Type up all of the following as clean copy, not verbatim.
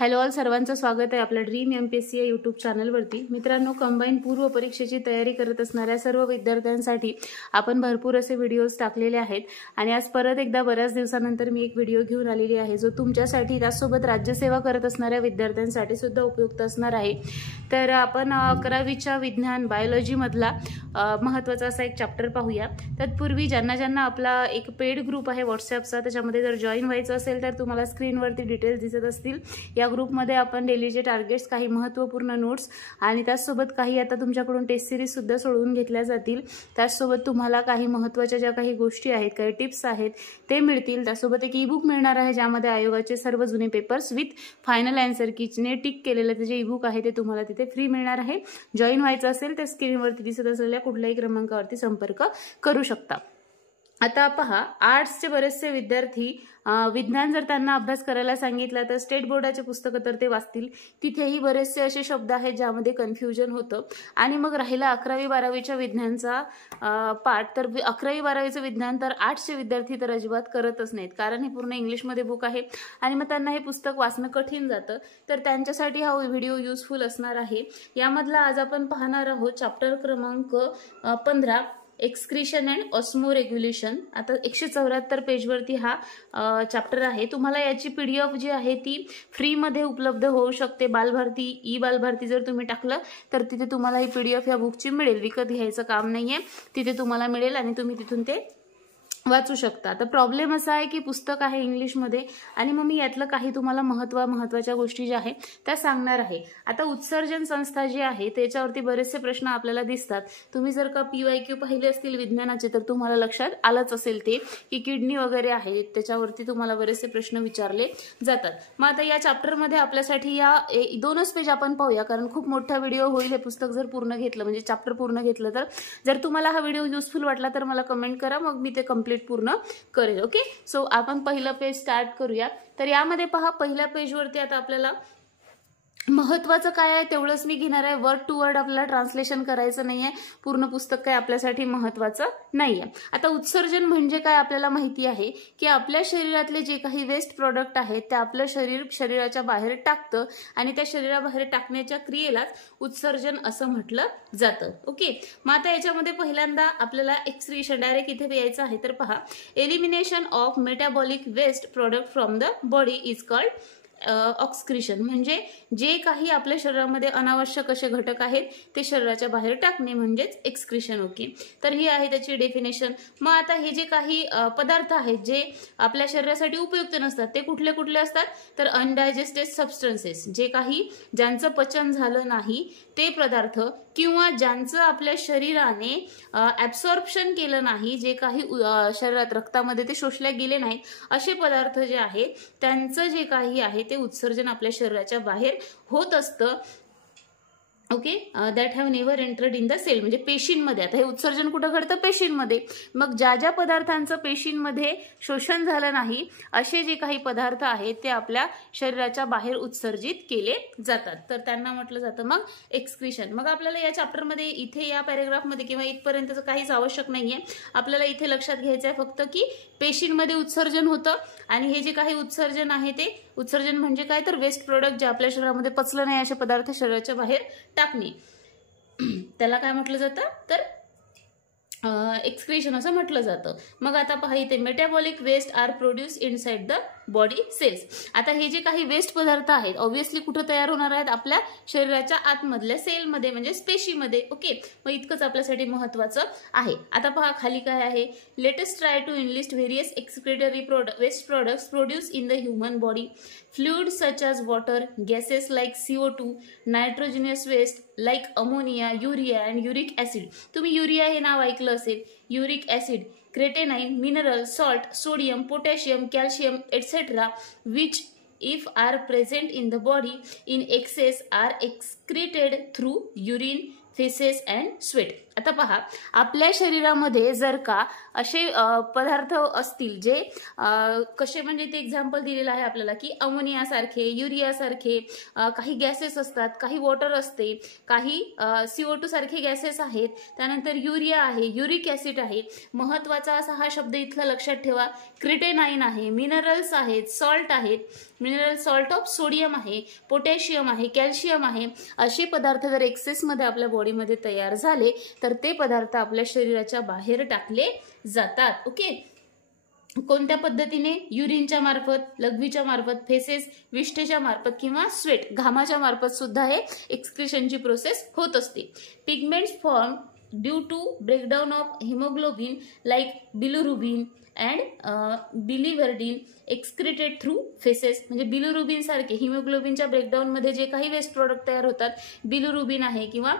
Hello all, सर्वांचं स्वागत आहे आपल्या ड्रीम MPSC या यूट्यूब चॅनलवरती। मित्रांनो, कंबाईन पूर्व परीक्षेची तयारी करत असणाऱ्या सर्व विद्यार्थ्यांसाठी आपण भरपूर असे व्हिडिओज टाकलेले आहेत आणि आज परत एकदा बऱ्याच दिवसानंतर मी एक व्हिडिओ घेऊन आलेली आहे जो तुमच्यासाठी त्यासोबत राज्यसेवा करत असणाऱ्या विद्यार्थ्यांसाठी सुद्धा उपयुक्त असणार आहे। तर आपण 11वीच्या विज्ञान बायोलॉजी मधला महत्त्वाचा असा एक चॅप्टर पाहूया। तत्पूर्वी ज्यांना आपला एक पेड ग्रुप आहे व्हॉट्सअपचा, त्याच्यामध्ये जर जॉईन व्हायचं असेल तर तुम्हाला स्क्रीनवरती डिटेल्स दिसत असतील। या ग्रुपमध्ये आपण डेलीचे टार्गेट्स, काही महत्त्वपूर्ण नोट्स आणि त्यासोबत काही आता तुमच्याकडून टेस्ट सिरीज सुद्धा सोडवून घेतल्या जातील। त्यासोबत तुम्हाला काही महत्त्वाच्या ज्या काही गोष्टी आहेत, काही टिप्स आहेत ते मिळतील। त्यासोबत एक ईबुक मिळणार आहे ज्यामध्ये आयोगाचे सर्व जुने पेपर्स विथ फायनल आन्सर कीने टिक केलेले ते जे ईबुक आहे ते तुम्हाला तिथे फ्री मिळणार आहे। जॉईन व्हायचं असेल तर स्क्रीनवरती दिसत असलेल्या कुठल्याही क्रमांकावरती संपर्क करू शकता। आता पहा, आर्ट्सचे बरेचसे विद्यार्थी विज्ञान जर त्यांना अभ्यास करायला सांगितलं तर स्टेट बोर्डाचे पुस्तकं तर ते वाचतील, तिथेही बरेचसे असे शब्द आहेत ज्यामध्ये कन्फ्युजन होतं। आणि मग राहिला 11वी-12वीच्या विज्ञानचा पाठ, तर 11वी-12वीचं विज्ञान तर आर्ट्सचे विद्यार्थी तर अजिबात करतच नाहीत, कारण हे पूर्ण इंग्लिशमध्ये बुक आहे आणि मग त्यांना हे पुस्तक वाचणं कठीण जातं। तर त्यांच्यासाठी हा व्हिडिओ युजफुल असणार आहे। यामधला आज आपण पाहणार आहोत चॅप्टर क्रमांक 15 एक्सक्रीशन अँड ऑस्मोरेग्युलेशन। आता 174 पेजवरती हा चॅप्टर आहे। तुम्हाला याची PDF जी आहे ती फ्रीमध्ये उपलब्ध होऊ शकते। बालभारती बालभारती जर तुम्ही टाकलं तर तिथे तुम्हाला ही PDF या बुकची मिळेल, विकत घ्यायचं काम नाहीये, तिथे तुम्हाला मिळेल आणि तुम्ही तिथून ते वाचू शकता। तर प्रॉब्लेम असा आहे की पुस्तक आहे इंग्लिशमध्ये आणि मग मी यातलं काही तुम्हाला महत्त्वाच्या गोष्टी ज्या आहेत त्या सांगणार आहे। आता उत्सर्जन संस्था जी आहे त्याच्यावरती बरेचसे प्रश्न आपल्याला दिसतात। तुम्ही जर का PYQ पाहिले असतील विज्ञानाचे तर तुम्हाला लक्षात आलंच असेल ते की किडनी वगैरे आहे त्याच्यावरती तुम्हाला बरेचसे प्रश्न विचारले जातात। मग आता या चॅप्टरमध्ये आपल्यासाठी या 2च पेज आपण पाहूया, कारण खूप मोठा व्हिडिओ होईल हे पुस्तक जर पूर्ण घेतलं, म्हणजे चॅप्टर पूर्ण घेतलं तर। जर तुम्हाला हा व्हिडिओ युजफुल वाटला तर मला कमेंट करा, मग मी ते कंप्लीट पूर्ण करेल। ओके, सो आपण पहिलं पेज स्टार्ट करूया। तर यामध्ये पहा, पहिल्या पेजवरती आता आपल्याला महत्त्वाचं काय आहे तेवढंच मी घेणार आहे। वर्ड टू वर्ड आपल्याला ट्रान्सलेशन करायचं नाहीये, पूर्ण पुस्तक काय आपल्यासाठी महत्त्वाचं नाहीये। आता उत्सर्जन म्हणजे काय आपल्याला माहिती आहे की आपल्या शरीरातले जे काही वेस्ट प्रोडक्ट आहेत ते आपलं शरीराच्या बाहेर टाकतं आणि त्या शरीराबाहेर टाकण्याच्या क्रियेलाच उत्सर्जन असं म्हटलं जातं। ओके, मग आता याच्यामध्ये पहिल्यांदा आपल्याला एक्सक्रीशन डायरेक्ट इथे यायचं आहे। तर पहा, elimination of metabolic waste product from the body is called excretion, म्हणजे जे काही आपल्या शरीरामध्ये अनावश्यक असे घटक आहेत ते शरीराच्या बाहेर टाकणे म्हणजेच एक्सक्रीशन। ओके, तर ही आहे त्याची डेफिनेशन। मग आता हे जे काही पदार्थ आहेत जे आपल्या शरीरासाठी उपयुक्त नसतात ते कुठले कुठले असतात, तर अनडायजेस्टेड सबस्टन्सेस, जे काही ज्यांचं पचन झालं नाही ते पदार्थ, किंवा ज्यांचं आपल्या शरीराने ऍब्सॉर्प्शन केलं नाही, जे काही शरीरात रक्तामध्ये ते शोषले गेले नाहीत, असे पदार्थ जे आहेत त्यांचं जे काही आहे ते उत्सर्जन आपल्या शरीराच्या बाहेर होत असतं। Okay, that have never entered in the cell, म्हणजे पेशींमध्ये। आता हे उत्सर्जन कुठं घडतं? पेशींमध्ये। मग ज्या पदार्थांचं पेशींमध्ये शोषण झालं नाही असे जे काही पदार्थ आहेत ते आपल्या शरीराच्या बाहेर उत्सर्जित केले जातात, तर त्यांना म्हटलं जातं मग एक्सक्रीशन। मग आपल्याला या चॅप्टरमध्ये इथे या पॅरेग्राफमध्ये किंवा इथपर्यंतचं काहीच आवश्यक नाहीये, आपल्याला इथे लक्षात घ्यायचं आहे फक्त की पेशींमध्ये उत्सर्जन होतं आणि हे जे काही उत्सर्जन आहे ते उत्सर्जन म्हणजे काय, तर वेस्ट प्रोडक्ट जे आपल्या शरीरामध्ये पचलं नाही असे पदार्थ शरीराच्या बाहेर टाकणे, त्याला काय म्हटलं जातं, तर एक्सक्रीशन असं म्हटलं जातं। मग आता पहा, इथे metabolic waste are produce inside the body cells. आता हे जे काही वेस्ट पदार्थ आहेत ऑब्व्हियसली कुठं तयार होणार आहेत? आपल्या शरीराच्या आतमधल्या सेलमध्ये, म्हणजे पेशीमध्ये। ओके, मग इतकंच आपल्यासाठी महत्त्वाचं आहे। आता पहा खाली काय आहे, latest try to enlist various excretory waste products produce in the human body, fluids such as water, gases like CO2, nitrogenous waste like ammonia, urea and uric acid. तुम्ही युरिया हे नाव ऐकलं असेल, uric acid, creatinine, mineral, salt, sodium, potassium, calcium etc. which if are present in the body in excess are excreted through urine, faces and sweat. आता पहा, आपल्या शरीरामध्ये जर का असे पदार्थ असतील जे कसे, म्हणजे ते एक्झाम्पल दिलेलं आहे आपल्याला की अमोनिया सारखे, युरिया सारखे काही गॅसेस असतात, काही वॉटर असते, काही CO2 सारखे गॅसेस आहेत, त्यानंतर युरिया आहे, युरिक ऍसिड आहे. महत्वाचा असा हा शब्द इथला लक्षात ठेवा, क्रिटेनाइन आहे, मिनरल्स आहेत, सॉल्ट आहेत, मिनरल सॉल्ट ऑफ सोडियम आहे, पोटॅशियम आहे, कॅल्शियम आहे. असे पदार्थ जर एक्सेसमध्ये आपल्या बॉडीमध्ये तयार झाले तर ते पदार्थ आपल्या शरीराच्या बाहेर टाकले जातात. ओके, कोणत्या पद्धतीने? युरिनच्या मार्फत, लघवीच्या मार्फत, फेसेस विष्ठेच्या मार्फत किंवा स्वेट घामाच्या मार्फत सुद्धा हे एक्सक्रिशनची प्रोसेस होत असते. Pigments form due to breakdown of haemoglobin like bilirubin and biliverdin excreted through faeces. म्हणजे बिलिरुबिन सारखे हिमोग्लोबिनच्या ब्रेकडाऊन मध्ये जे काही वेस्ट प्रोडक्ट तयार होतात, बिलिरुबिन आहे किंवा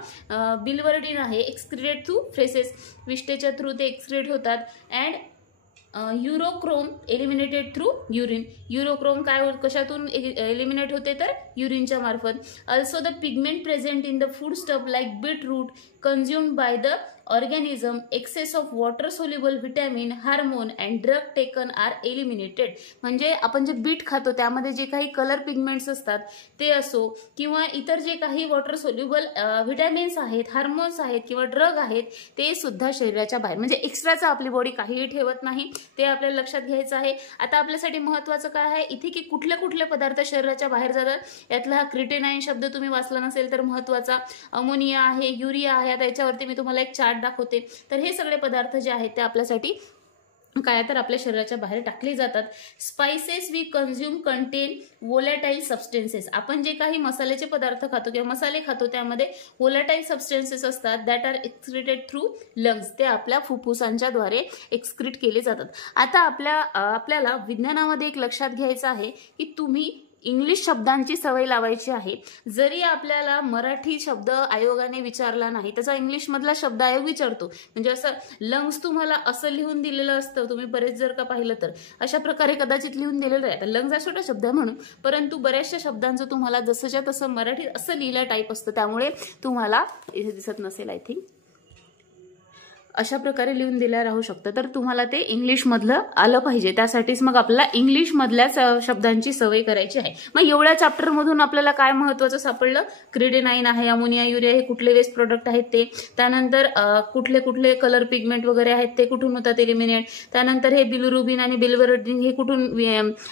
बिलिव्हर्डिन आहे, एक्सक्रिटेड थ्रू फेसेस, विष्ठेच्या थ्रू ते एक्सक्रिट होतात. And urochrome eliminated through urine. Urochrome काय कशातून एलिमिनेट होते तर युरिनच्या मार्फत. Also the pigment present in the food stuff like beetroot consumed by the organism, excess of water soluble vitamin, hormone and drug taken are eliminated. म्हणजे आपण जे bit खातो त्यामध्ये जे काही कलर पिगमेंट्स असतात ते असो किंवा इतर जे काही वॉटर सोल्युबल व्हिटॅमिन्स आहेत, हार्मोन्स आहेत किंवा ड्रग आहेत, ते सुद्धा शरीराच्या बाहेर, म्हणजे एक्स्ट्राचा आपली बॉडी काहीही ठेवत नाही, ते आपल्याला लक्षात घ्यायचं आहे. आता आपल्यासाठी महत्वाचं काय आहे इथे की कुठले कुठले पदार्थ शरीराच्या बाहेर जातात. यातला हा क्रिटेनाइन शब्द तुम्ही वाचला नसेल तर महत्वाचा, अमोनिया आहे, युरिया आहे. आता याच्यावरती मी तुम्हाला एक चार्ट दाखवते. तर हे सगळे पदार्थ जे आहेत ते आपल्यासाठी काय तर आपल्या शरीराच्या बाहेर टाकले जातात. Spices we consume contain volatile substances. आपण जे काही मसाल्याचे पदार्थ खातो किंवा मसाले खातो त्यामध्ये वोलॅटाइल सबस्टेन्सेस असतात दॅट आर एक्सक्रिटेड थ्रू लंग्स. ते आपल्या फुफ्फुसांच्या द्वारे एक्सक्रिट केले जातात. आता आपल्याला विज्ञानामध्ये एक लक्षात घ्यायचं आहे की तुम्ही इंग्लिश शब्दांची सवय लावायची आहे. जरी आपल्याला मराठी शब्द आयोगाने विचारला नाही, त्याचा इंग्लिश मधला शब्द आयोग विचारतो. म्हणजे असं लंग्स तुम्हाला असं लिहून दिलेलं असतं, तुम्ही बरेच जर का पाहिलं तर अशा प्रकारे कदाचित लिहून दिलेलं आहे. आता लंग्स हा छोटा शब्द आहे म्हणून, परंतु बऱ्याचशा शब्दांचं तुम्हाला जसंच्या तसं मराठीत असं लिहिलं टाईप असतं, त्यामुळे तुम्हाला इथे दिसत नसेल आय थिंक, अशा प्रकारे लिहून दिल्या राहू शकतं. तर तुम्हाला ते इंग्लिश मधलं आलं पाहिजे, त्यासाठीच मग आपल्याला इंग्लिश मधल्याच शब्दांची सवय करायची आहे. मग एवढ्या चॅप्टर मधून आपल्याला काय महत्वाचं सापडलं? क्रिटेनाइन आहे, अमोनिया, युरिया हे कुठले वेस्ट प्रोडक्ट आहेत ते, त्यानंतर कुठले कुठले कलर पिगमेंट वगैरे आहेत ते कुठून होतात एलिमिनेट, त्यानंतर हे बिलिरुबिन आणि बिलिव्हर्डिन हे कुठून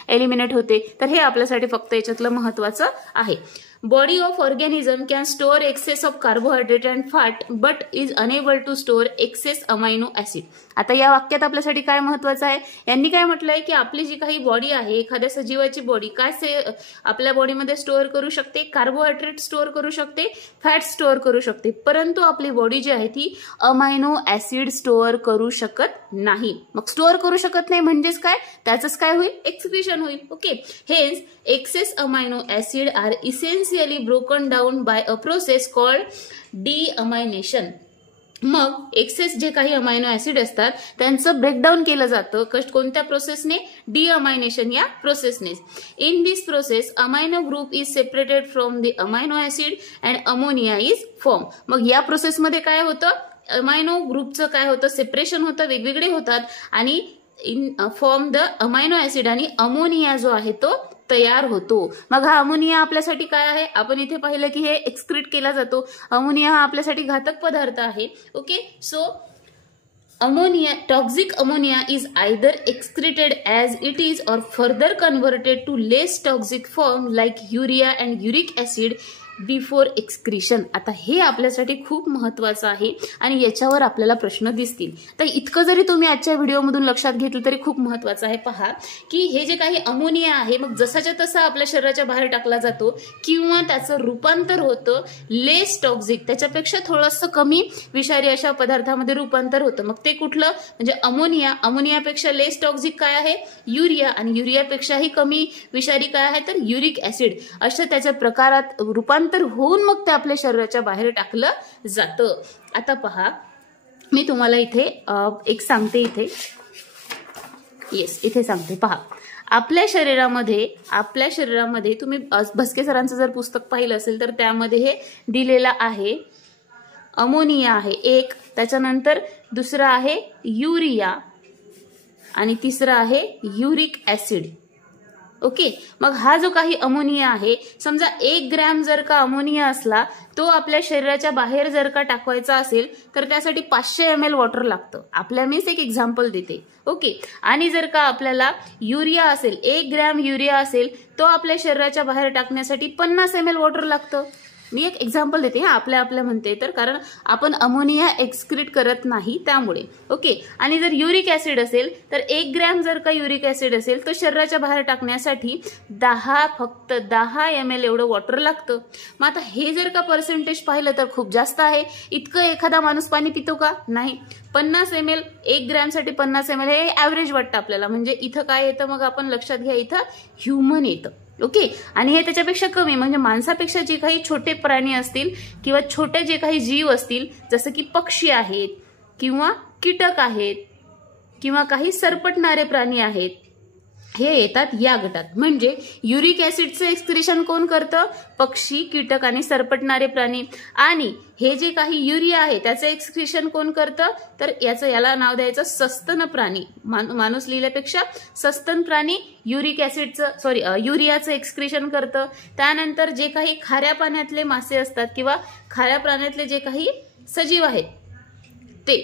एलिमिनेट होते. तर हे आपल्यासाठी फक्त याच्यातलं महत्वाचं आहे. Body of organism can store excess of carbohydrate and fat but is unable to store excess amino acid. आता या वाक्यात आपल्यासाठी काय महत्वाचं आहे? यांनी काय म्हटलंय की आपली जी काही बॉडी आहे, एखाद्या सजीवाची बॉडी काय आपल्या बॉडीमध्ये स्टोअर करू शकते? कार्बोहायड्रेट स्टोअर करू शकते, फॅट स्टोअर करू शकते, परंतु आपली बॉडी जी आहे ती अमायनो ऍसिड स्टोअर करू शकत नाही. मग स्टोअर करू शकत नाही म्हणजेच काय? त्याचंच काय होईल? एक्सक्रिशन होईल. ओके, हेच excess amino acid are essentially broken down by a process called deamination. मग एक्सेस जे काही अमायनो ऍसिड असतात त्यांचं ब्रेकडाऊन केलं जातं कोणत्या प्रोसेसने? डिअमायनेशन या प्रोसेसने. In this process amino group is separated from the amino acid and ammonia is form. मग या प्रोसेसमध्ये काय होतं? अमायनो ग्रुपचं काय होतं? सेपरेशन होतं, वेगवेगळे होतात आणि in form the amino acid आणि अमोनिया जो आहे तो तयार होतो. मग हा अमोनिया आपल्यासाठी काय आहे? आपण इथे पाहिलं की हे एक्सक्रीट केला जातो. अमोनिया हा आपल्यासाठी घातक पदार्थ आहे. Okay, so ammonia, toxic ammonia is either excreted as it is or further converted to less toxic form like urea and uric acid before excretion. आता हे आपल्यासाठी खूप महत्वाचं आहे आणि याच्यावर आपल्याला प्रश्न दिसतील. तर इतकं जरी तुम्ही आजच्या व्हिडिओमधून लक्षात घेतलं तरी खूप महत्वाचं आहे. पहा की हे जे काही अमोनिया आहे मग जसाच्या तसा आपल्या शरीराच्या बाहेर टाकला जातो किंवा त्याचं रूपांतर होतं लेस टॉक्सिक, त्याच्यापेक्षा थोडंसं कमी विषारी अशा पदार्थामध्ये रूपांतर होतं. मग ते कुठलं? म्हणजे अमोनिया. अमोनियापेक्षा लेस टॉक्सिक काय आहे? युरिया. आणि युरियापेक्षाही कमी विषारी काय आहे तर युरिक ऍसिड. अशा त्याच्या प्रकारात रूपांतर होऊन मग ते आपल्या शरीराच्या बाहेर टाकलं जातं. आता पहा मी तुम्हाला इथे एक सांगते, इथे सांगते. पहा आपल्या शरीरामध्ये तुम्ही भस्के सरांचं जर पुस्तक पाहिलं असेल तर त्यामध्ये हे दिलेलं आहे. अमोनिया आहे एक, त्याच्यानंतर दुसरा आहे युरिया आणि तिसरा आहे युरिक ऍसिड. ओके, मग हा जो काही अमोनिया आहे, समजा 1 ग्रॅम जर का अमोनिया असला, तो आपल्या शरीराच्या बाहेर जर का टाकवायचा असेल तर त्यासाठी 500 ml वॉटर लागतं. आपल्या मीच एक एक्झाम्पल देते. ओके, आणि जर का आपल्याला युरिया असेल, 1 ग्रॅम युरिया असेल, तो आपल्या शरीराच्या बाहेर टाकण्यासाठी 50 ml वॉटर लागतं. मी एक एक्झाम्पल देते, आपल्या म्हणते तर, कारण आपण अमोनिया एक्सक्रीट करत नाही त्यामुळे. ओके, आणि जर युरिक ऍसिड असेल तर 1 ग्रॅम जर का युरिक ऍसिड असेल तो शरीराच्या बाहेर टाकण्यासाठी फक्त 10 ml एवढं वॉटर लागतं. मग आता हे जर का पर्सेंटेज पाहिलं तर खूप जास्त आहे. इतकं एखादा माणूस पाणी पितो का? नाही. 50 ml 1 ग्रॅमसाठी 50 ml हे ऍव्हरेज वाटतं आपल्याला. म्हणजे इथं काय येतं मग आपण लक्षात घ्या, इथं ह्युमन येतं. ओके, आणि हे त्याच्यापेक्षा कमी, म्हणजे माणसापेक्षा जे काही छोटे प्राणी असतील किंवा छोटे जे काही जीव असतील, जसं की पक्षी आहेत किंवा कीटक आहेत किंवा काही सरपटणारे प्राणी आहेत, हे येतात या गटात. म्हणजे युरिक ऍसिडचं एक्सक्रिशन कोण करतं? पक्षी, कीटक आणि सरपटणारे प्राणी. आणि हे जे काही युरिया आहे त्याचं एक्सक्रिशन कोण करतं? तर याला नाव द्यायचं सस्तन प्राणी. माणूस लिहिल्यापेक्षा सस्तन प्राणी युरिक ऍसिडचं युरियाचं एक्सक्रिशन करतं. त्यानंतर जे काही खाऱ्या पाण्यातले मासे असतात किंवा खाऱ्या पाण्यातले जे काही सजीव आहेत ते,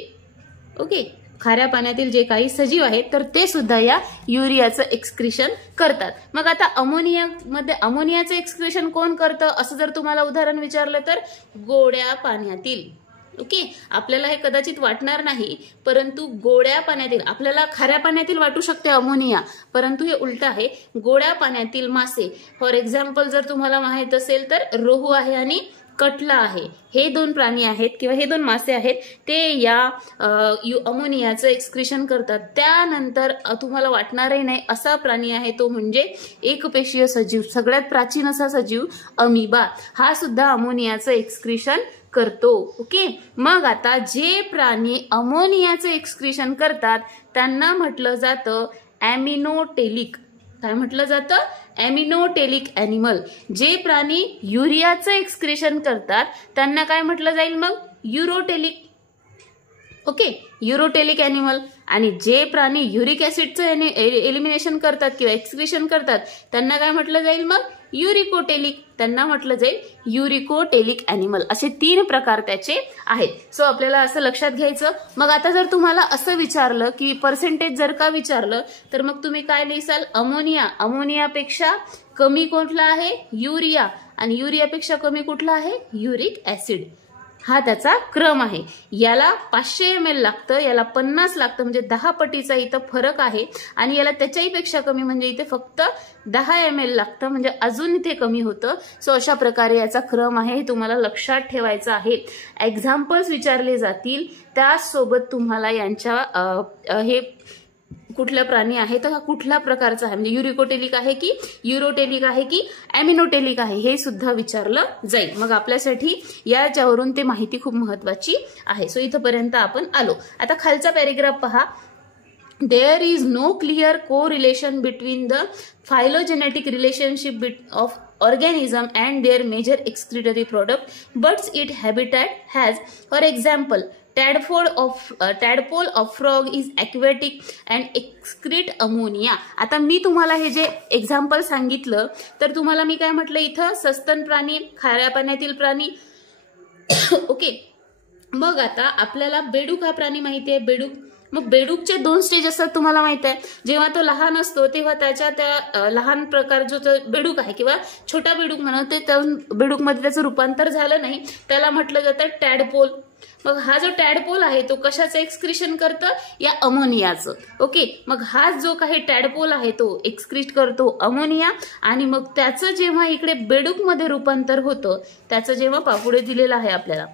ओके, खाऱ्या पाण्यातील जे काही सजीव आहेत तर ते सुद्धा या युरियाचं एक्सक्रिशन करतात. मग आता अमोनियाचं एक्सक्रिशन कोण करतं असं जर तुम्हाला उदाहरण विचारलं तर गोड्या पाण्यातील. ओके, आपल्याला हे कदाचित वाटणार नाही, परंतु गोड्या पाण्यातील, आपल्याला खाऱ्या पाण्यातील वाटू शकते अमोनिया, परंतु हे उलट आहे. गोड्या पाण्यातील मासे, फॉर एक्झाम्पल जर तुम्हाला माहित असेल तर रोहू आहे आणि कटला आहे, हे 2 प्राणी आहेत किंवा हे 2 मासे आहेत, ते या अमोनियाचं एक्सक्रिशन करतात. त्यानंतर तुम्हाला वाटणारही नाही असा प्राणी आहे तो म्हणजे एकपेशीय सजीव, सगळ्यात प्राचीन असा सजीव अमिबा, हा सुद्धा अमोनियाचं एक्सक्रिशन करतो. ओके, मग आता जे प्राणी अमोनियाचं एक्सक्रिशन करतात त्यांना म्हटलं जातं ॲमिनोटेलिक. काय म्हटलं जातं? ॲमिनोटेलिक ॲनिमल. जे प्राणी युरियाचं एक्सक्रिशन करतात त्यांना काय म्हटलं जाईल मग? युरोटेलिक. Okay, ureotelic animal. आणि जे प्राणी युरिक ऍसिडचं एलिमिनेशन करतात किंवा एक्सक्रिशन करतात त्यांना काय म्हटलं जाईल मग? युरिकोटेलिक. त्यांना म्हटलं जाईल युरिकोटेलिक ॲनिमल. असे 3 प्रकार त्याचे आहेत. सो आपल्याला असं लक्षात घ्यायचं. मग आता जर तुम्हाला असं विचारलं की पर्सेंटेज जर का विचारलं तर मग तुम्ही काय लिहिसाल? अमोनियापेक्षा कमी कुठला आहे? युरिया. आणि युरियापेक्षा कमी कुठला आहे? Uric acid. हा त्याचा क्रम आहे. याला 500 ml लागतं, याला 50 लागतं, म्हणजे 10 पटीचा इथं फरक आहे. आणि याला त्याच्याही पेक्षा कमी, म्हणजे इथे फक्त 10 ml लागतं, म्हणजे अजून इथे कमी होतं. सो अशा प्रकारे याचा क्रम आहे, हे तुम्हाला लक्षात ठेवायचं आहे. एक्झाम्पल्स विचारले जातील त्यासोबत तुम्हाला यांच्या हे कुठला प्राणी आहे तर हा कुठल्या प्रकारचा आहे, म्हणजे युरिकोटेलिक आहे की युरोटेलिक आहे की ॲमिनोटेलिक आहे, हे सुद्धा विचारलं जाईल. मग आपल्यासाठी याच्यावरून ते माहिती खूप महत्वाची आहे. सो इथपर्यंत आपण आलो. आता खालचा पॅरेग्राफ पहा. There is no clear correlation between the phylogenetic relationship of organism and their major excretory product, but its habitat has, for example, tadpole of frog is aquatic and excrete ammonia. आता मी तुम्हाला हे जे example सांगितलं तर तुम्हाला मी काय म्हटलं इथं? सस्तन प्राणी, खाऱ्या पाण्यातील प्राणी. ओके, मग आता आपल्याला बेडूक हा प्राणी माहिती आहे. बेडूक, मग बेडूकचे 2 स्टेज असतात तुम्हाला माहित आहे. जेव्हा तो लहान असतो तेव्हा त्याच्या त्या लहान प्रकार जो बेडूक आहे किंवा छोटा बेडूक म्हणतो त्या बेडूकमध्ये त्याचं रूपांतर झालं नाही त्याला म्हटलं जातं टॅडपोल. मग हा जो टॅडपोल आहे तो कशाचं एक्सक्रिशन करतं? या अमोनियाचं. ओके, मग हा जो काही टॅडपोल आहे तो एक्सक्रीट करतो अमोनिया. आणि मग त्याचं जेव्हा इकडे बेडूकमध्ये रूपांतर होतं, त्याचं जेव्हा पुढे दिलेलं आहे आपल्याला,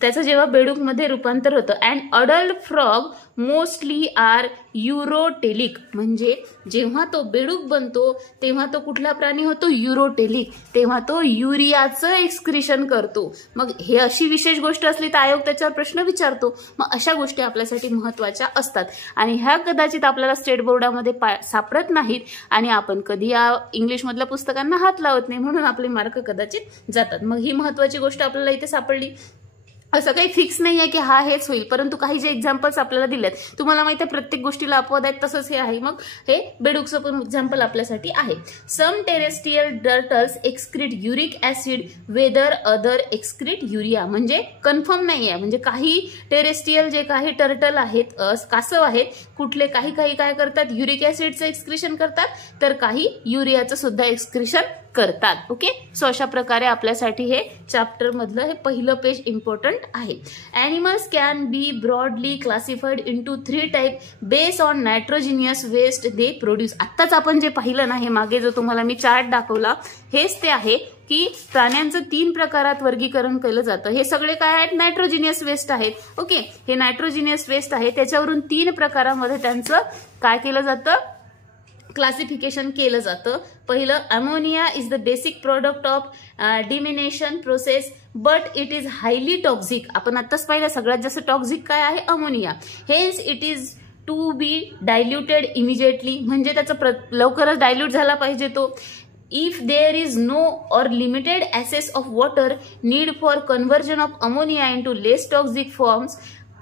त्याचं जेव्हा बेडूकमध्ये रूपांतर होतं. And adult frog mostly are ureotelic. म्हणजे जेव्हा तो बेडूक बनतो तेव्हा तो कुठला प्राणी होतो? युरोटेलिक. तेव्हा तो युरियाचं एक्सक्रिशन करतो. मग हे अशी विशेष गोष्ट असली तर आयोग त्याच्यावर प्रश्न विचारतो. मग अशा गोष्टी आपल्यासाठी महत्वाच्या असतात आणि ह्या कदाचित आपल्याला स्टेट बोर्डामध्ये सापडत नाहीत आणि आपण कधी या इंग्लिशमधल्या पुस्तकांना हात लावत नाही, म्हणून आपले मार्क कदाचित जातात. मग ही महत्वाची गोष्ट आपल्याला इथे सापडली. असं काही फिक्स नाही आहे की हेच होईल, परंतु काही जे एक्झाम्पल्स आपल्याला दिलेत, तुम्हाला माहिती आहे प्रत्येक गोष्टीला अपवाद आहेत, तसंच हे आहे. मग हे बेडूकचं पण एक्झाम्पल आपल्यासाठी आहे. Some terrestrial turtles excrete uric acid whether other excrete urea. म्हणजे कन्फर्म नाही आहे, म्हणजे काही टेरेस्ट्रियल जे काही टर्टल आहेत, कासव आहेत, कुठले काही काय करतात, युरिक ऍसिडचं एक्सक्रिशन करतात, तर काही युरियाचं सुद्धा एक्सक्रिशन करतात. ओके, सो अशा प्रकारे आपल्यासाठी हे चॅप्टर मधलं हे पहिलं पेज इम्पॉर्टंट आहे. Animals can be broadly classified into 3 type based on nitrogenous waste they produce. आत्ताच आपण जे पाहिलं ना, हे मागे जो तुम्हाला मी चार्ट दाखवला, हेच ते आहे की प्राण्यांचं 3 प्रकारात वर्गीकरण केलं जातं. हे सगळे काय आहेत, नायट्रोजिनियस वेस्ट आहेत. ओके, हे नायट्रोजिनियस वेस्ट आहे, त्याच्यावरून 3 प्रकारामध्ये त्यांचं काय केलं जातं, क्लासिफिकेशन केलं जातं. पहिलं, ammonia is the basic product of deamination process but it is highly toxic. आपण आत्ताच पाहिलं सगळ्यात जास्त टॉक्सिक काय आहे, ammonia. Hence it is to be diluted immediately, म्हणजे त्याचं लवकरच डायल्यूट झाला पाहिजे तो. If there is no or limited access of water, need for conversion of ammonia into less toxic forms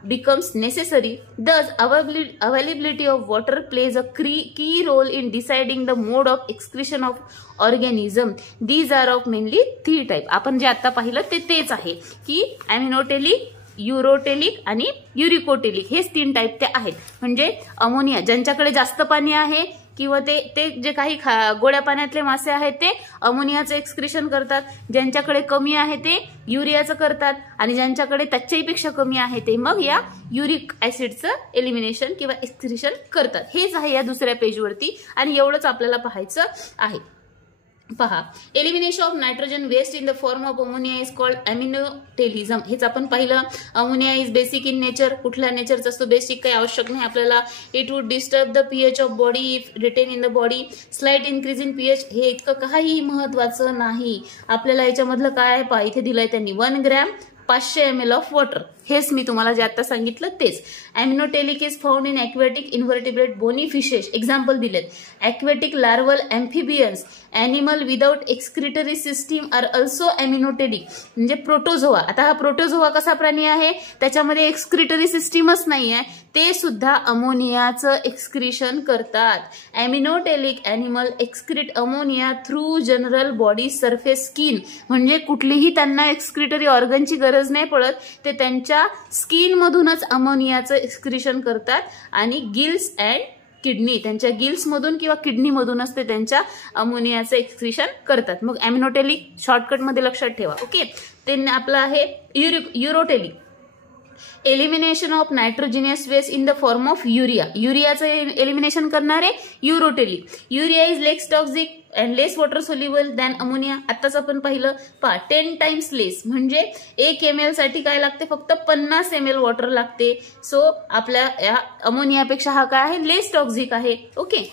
becomes necessary. Thus, availability of water plays a key role in deciding the mode of excretion of organism. These are of mainly 3 type. आपण जे आता पाहिलं तेच आहे की अमिनोटेलिक, युरोटेलिक आणि युरिकोटेलिक, हेच 3 type ते आहेत. म्हणजे अमोनिया ज्यांच्याकडे जास्त पाणी आहे किंवा ते जे काही गोड्या पाण्यातले मासे आहेत ते अमोनियाचं एक्सक्रिशन करतात, ज्यांच्याकडे कमी आहे ते युरियाचं करतात, आणि ज्यांच्याकडे त्याच्याही पेक्षा कमी आहे ते मग या युरिक ऍसिडचं एलिमिनेशन किंवा एक्सक्रिशन करतात. हेच आहे या दुसऱ्या पेजवरती, आणि एवढंच आपल्याला पाहायचं आहे. पहा, elimination of nitrogen waste in the form of ammonia is called aminotelism. हेच आपण पाहिलं. Ammonia is basic in nature. कुठल्या नेचरचा असतो, बेसिक, काही आवश्यक नाही आपल्याला. It would disturb the pH of body if retain in the body. Slight increase in pH, हे इतकं काही महत्वाचं नाही आपल्याला. याच्यामधलं काय पहा, इथे दिलंय त्यांनी 1 ग्रॅम 500 ml ऑफ वॉटर. हेच मी तुम्हाला जे आता सांगितलं तेच. Aminotelic is found in aquatic invertebrate bony fishes. Example दिलेत. Aquatic larval amphibians animal without excretory system are also aminotelic. म्हणजे प्रोटोझोआ. आता हा प्रोटोझोआ कसा प्राणी आहे, त्याच्यामध्ये एक्सक्रिटरी सिस्टीमच नाही आहे, ते सुद्धा अमोनियाचं एक्सक्रिशन करतात. Aminotelic animal excrete ammonia through general body surface skin. म्हणजे कुठलीही त्यांना एक्सक्रिटरी ऑर्गनची गरज नाही पडत, ते त्यांच्या स्किन मधूनच अमोनियाचं एक्सक्रिशन करतात. आणि गिल्स अँड किडनी, त्यांच्या गिल्स मधून किंवा किडनी मधूनच ते त्यांच्या अमोनियाचं एक्सक्रिशन करतात. मग अमिनोटेलिक शॉर्टकट मध्ये लक्षात ठेवा. ओके, ते आपलं आहे ureotelic. Elimination of nitrogenous waste in the form of urea. युरियाचं एलिमिनेशन करणारे ureotelic. Urea is less toxic and less water soluble than ammonia. आत्ताच आपण पाहिलं. 10 टाइम्स लेस, म्हणजे 1 ml साठी काय लागते, फक्त 50 ml वॉटर लागते. सो आपल्या या अमोनियापेक्षा हा काय आहे, लेस टॉक्सिक आहे. ओके,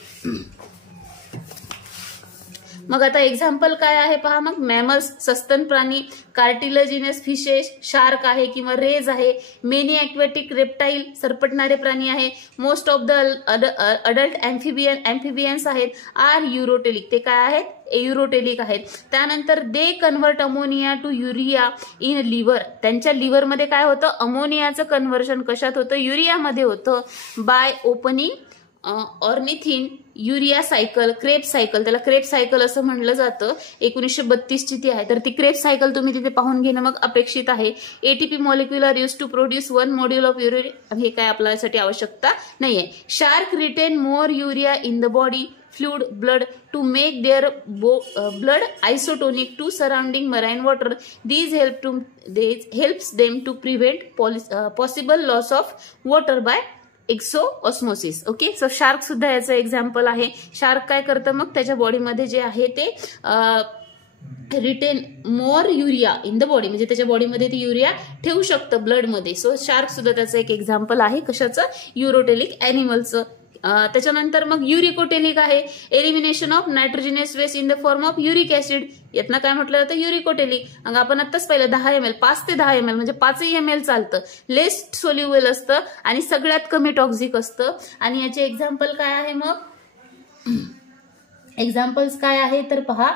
मग आता एक्झाम्पल काय आहे पहा. मग मॅमल्स, सस्तन प्राणी, कार्टिलेजिनस फिशेस, शार्क आहे किंवा रेज आहे, मेनी ॲक्वेटिक रेप्टाईल, सरपटणारे प्राणी आहे, most of the adult amphibians आहेत, आर युरोटेलिक. ते काय आहेत, युरोटेलिक आहेत. त्यानंतर they convert ammonia to urea in liver. त्यांच्या लिव्हरमध्ये काय होतं, अमोनियाचं कन्व्हर्शन कशात होतं, युरियामध्ये होतं. By opening ornithine urea cycle, Krebs cycle, त्याला क्रेब्स सायकल असं म्हणलं जातं. 1932 ची ती आहे, तर ती क्रेब्स सायकल तुम्ही तिथे पाहून घेणं मग अपेक्षित आहे. ATP molecular use to produce 1 module of urea. हे काय आपल्यासाठी आवश्यकता नाहीये. Shark retain more urea in the body fluid blood to make their blood isotonic to surrounding marine water. These helps them to prevent possible loss of water by exosmosis. Okay, so shark सुद्धा याचं example आहे. Shark काय करतं, मग त्याच्या बॉडीमध्ये जे आहे ते retain more urea in the body, म्हणजे त्याच्या बॉडीमध्ये ते युरिया ठेवू शकतं ब्लडमध्ये. सो शार्क सुद्धा त्याचं एक एक्झाम्पल आहे. कशाचं, युरोटेलिक अॅनिमलचं. त्याच्यानंतर मग युरिकोटेलिक आहे. Elimination of nitrogenous waste in the form of uric acid. यातनं काय म्हटलं जातं, युरिकोटेलिक. मग आपण आत्ताच पाहिलं 10 ml, 5 ते 10 ml, म्हणजे 5 ml चालतं. लेस सोल्युबल असतं आणि सगळ्यात कमी टॉक्सिक असतं. आणि याचे एक्झाम्पल काय आहे मग, एक्झाम्पल्स काय आहे तर पहा,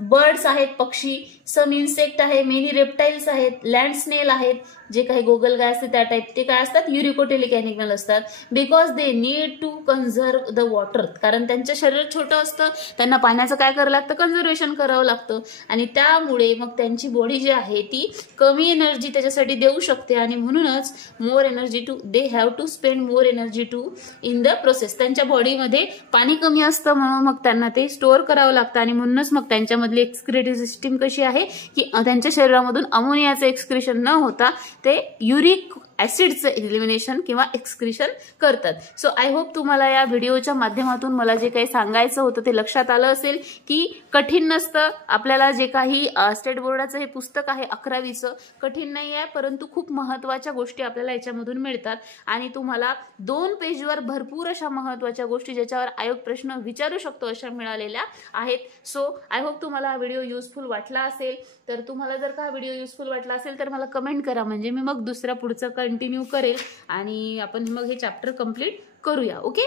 बर्ड्स आहेत, पक्षी, सम इन्सेक्ट आहे, मेनी रेप्टाइल्स आहेत, लँड स्नेल आहेत, जे काही गोगलगाय असते त्या टाईप, ते काय असतात युरिकोटेलिक अॅनिमल असतात. Because they need to conserve the water, कारण त्यांचं शरीर छोटं असतं, त्यांना पाण्याचं काय करावं लागतं, कन्झर्वेशन करावं लागतं, आणि त्यामुळे मग त्यांची बॉडी जी आहे ती कमी एनर्जी त्याच्यासाठी देऊ शकते, आणि म्हणूनच more energy to they have to spend more energy to in the process. त्यांच्या बॉडीमध्ये पाणी कमी असतं म्हणून मग त्यांना ते स्टोअर करावं लागतं, आणि म्हणूनच मग त्यांच्यामधली एक्सक्रिएटरी सिस्टीम कशी आहे की त्यांच्या शरीरामधून अमोनियाचं एक्सक्रिशन न होता ते युरिक ऍसिडचं एलिमिनेशन किंवा एक्सक्रिशन करतात. सो आय होप तुम्हाला या व्हिडिओच्या माध्यमातून मला जे काही सांगायचं होतं ते लक्षात आलं असेल की कठीण नसतं. आपल्याला जे काही स्टेट बोर्डाचं हे पुस्तक आहे 11वीचं कठीण नाही आहे, परंतु खूप महत्त्वाच्या गोष्टी आपल्याला याच्यामधून मिळतात, आणि तुम्हाला 2 पेजवर भरपूर अशा महत्त्वाच्या गोष्टी ज्याच्यावर आयोग प्रश्न विचारू शकतो अशा मिळालेल्या आहेत. सो आय होप तुम्हाला हा व्हिडिओ युजफुल वाटला असेल. तर तुम्हाला जर का हा व्हिडिओ युजफुल वाटला असेल तर मला कमेंट करा, म्हणजे मी मग दुसऱ्या पुढचं कंटिन्यू करेल आणि आपण मग हे चॅप्टर कंप्लीट करूया. ओके,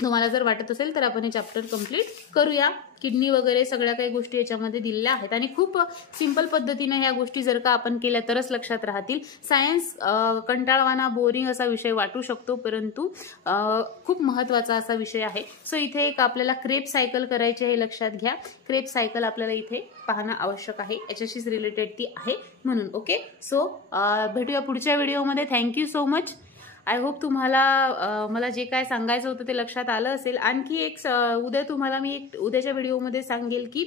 तुम्हाला जर वाटत असेल तर आपण हे चॅप्टर कंप्लीट करूया. किडनी वगैरे सगळ्या काही गोष्टी याच्यामध्ये दिलेल्या आहेत, आणि खूप सिंपल पद्धतीने ह्या गोष्टी जर का आपण केल्या तरच लक्षात राहतील. सायन्स कंटाळवाना बोरिंग असा विषय वाटू शकतो, परंतु खूप महत्त्वाचा असा विषय आहे. सो इथे एक आपल्याला क्रेप सायकल करायची आहे, लक्षात घ्या. क्रेप सायकल आपल्याला इथे पाहणं आवश्यक आहे, याच्याशीच रिलेटेड ती आहे म्हणून. ओके, सो भेटूया पुढच्या व्हिडिओमध्ये. Thank you so much. I hope तुम्हाला मला जे काय सांगायचं होतं ते लक्षात आलं असेल. आणखी एक उद्या तुम्हाला मी उद्याच्या व्हिडिओमध्ये सांगेल की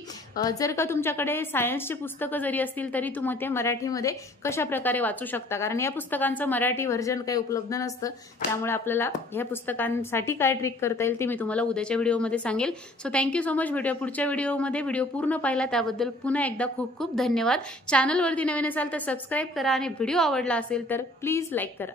जर का तुमच्याकडे सायन्सचे पुस्तकं जरी असतील तरी तुम्ही ते मराठीमध्ये कशा प्रकारे वाचू शकता, कारण या पुस्तकांचं मराठी व्हर्जन काही उपलब्ध नसतं. त्यामुळे आपल्याला ह्या पुस्तकांसाठी काय ट्रिक करता येईल ते मी तुम्हाला उद्याच्या व्हिडिओमध्ये सांगेल. So thank you so much. भेटूया पुढच्या व्हिडिओमध्ये. व्हिडिओ पूर्ण पाहिला त्याबद्दल पुन्हा एकदा खूप खूप धन्यवाद. चॅनलवरती नवीन असाल तर सबस्क्राईब करा, आणि व्हिडिओ आवडला असेल तर प्लीज लाईक करा.